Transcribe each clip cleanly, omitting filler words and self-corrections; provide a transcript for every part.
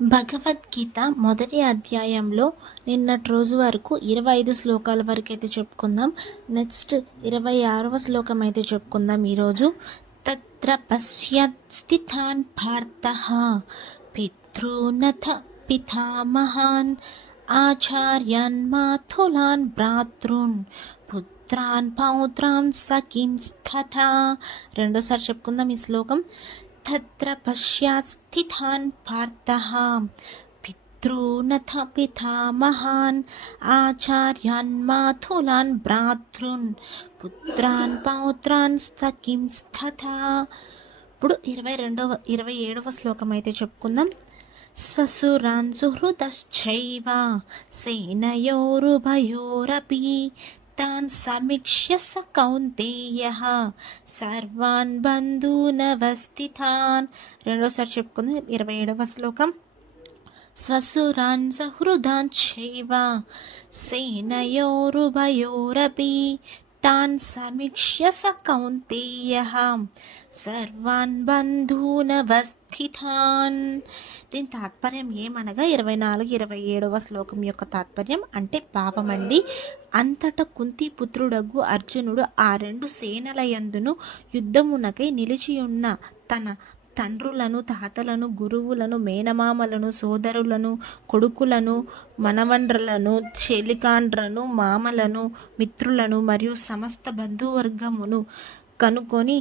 భగవద్గీత మొదటి అధ్యాయంలో నిన్నటి రోజు వరకు 25 శ్లోకాల వరకు అయితే చెప్పుకుందాం. నెక్స్ట్ 26వ శ్లోకం అయితే చెప్పుకుందాం ఈరోజు. తత్ర పశ్యత్ స్థితాన్ పార్థః పితॄనథ పితామహాన్ ఆచార్యాన్ మాతులాన్ భ్రాతృన్ పుత్రాన్ పౌత్రాన్ సఖింస్తథా. రెండోసారి చెప్పుకుందాం ఈ శ్లోకం. తత్ర పశ్యాత్ స్థితాన్ పార్థః పితॄనథ పితామహాన్ ఆచార్యాన్ మాతులాన్ భ్రాతృన్ పుత్రాన్ పౌత్రాన్ సఖింస్తథా. ఇప్పుడు 27వ శ్లోకం అయితే చెప్పుకుందాం. స్వసురాన్ సుహృదశ్చైవ సేనయోరుభయోరపి తాన్ సమీక్ష్య స కౌంతేయః సర్వాన్ బంధూనవస్థితాన్. రెండోసారి చెప్పుకుందాం 27వ శ్లోకం. స్వసురాన్ సహృదాన్ చైవ సేనయోరుభయోరపి తాన్ సమీక్ష్య స కౌంతేయః సర్వాన్ బంధూనవస్థితాన్. దీని తాత్పర్యం ఏమనగా 24-27వ శ్లోకం యొక్క తాత్పర్యం అంటే భావమండి. అంతట కుంతిపుత్రుడగు అర్జునుడు ఆ రెండు సేనల యందును యుద్ధమునకై నిలిచియున్న తన తండ్రులను, తాతలను, గురువులను, మేనమామలను, సోదరులను, కొడుకులను, మనవండ్రులను, చెలికాండ్రను, మామలను, మిత్రులను మరియు సమస్త బంధువర్గమును కనుకొని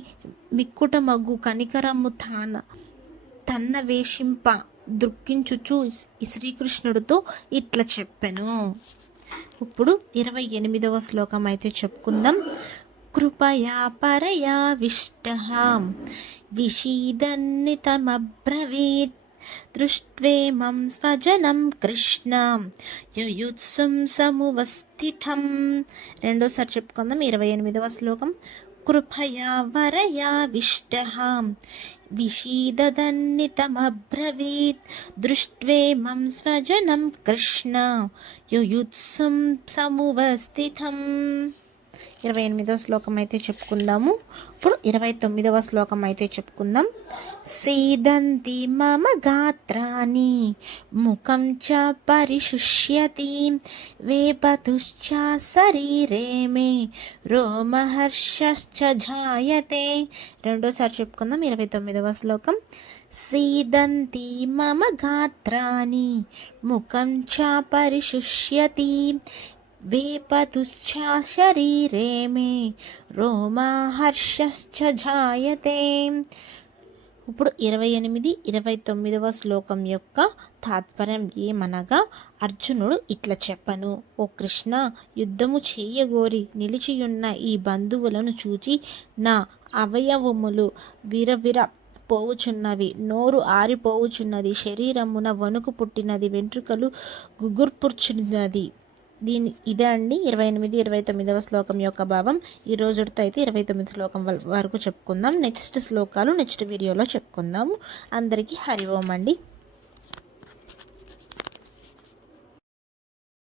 మిక్కుటమగు కనికరము తన్న వేషింప దృక్కించుచు శ్రీకృష్ణుడితో ఇట్లా చెప్పెను. ఇప్పుడు 28వ శ్లోకం అయితే చెప్పుకుందాం. కృపయా పరయా విష్టః విషీదన్నితమబ్రవీత్ దృష్ట్వేమం స్వజనం కృష్ణ యుయుత్సుం సమువస్థితం. రెండోసారి చెప్పుకుందాం 28వ శ్లోకం. కృపయా వరయా విష్టః విషీదన్నితమబ్రవీత్ దృష్ట్వేమం స్వజనం కృష్ణ యుయుత్సుం సమువస్థితం. 28వ శ్లోకం అయితే చెప్పుకుందాము. ఇప్పుడు 29వ శ్లోకం అయితే చెప్పుకుందాం. సీదంతి మమ గాత్రాని ముఖం చ పరిశుష్యతి వేపతుశ్చ శరీరే మే రోమహర్షశ్చ జాయతే. రెండోసారి చెప్పుకుందాం 29వ శ్లోకం. సీదంతి మమ గాత్రాని ముఖం చ పరిశుష్యతి వేపతుశ్చ శరీరే మే రోమహర్షశ్చ జాయతే. ఇప్పుడు 28-29వ శ్లోకం యొక్క తాత్పర్యం ఏమనగా అర్జునుడు ఇట్లా చెప్పను. ఓ కృష్ణ, యుద్ధము చేయగోరి నిలిచియున్న ఈ బంధువులను చూచి నా అవయవములు విరవిర పోవుచున్నవి, నోరు ఆరిపోవుచున్నది, శరీరమున వణుకు పుట్టినది, వెంట్రుకలు గుగుర్పుర్చున్నది. ఇదే అండి 28-29వ శ్లోకం యొక్క భావం. ఈ రోజుతో అయితే 29 శ్లోకం వరకు చెప్పుకుందాం. నెక్స్ట్ శ్లోకాలు నెక్స్ట్ వీడియోలో చెప్పుకుందాము. అందరికీ హరి ఓం అండి.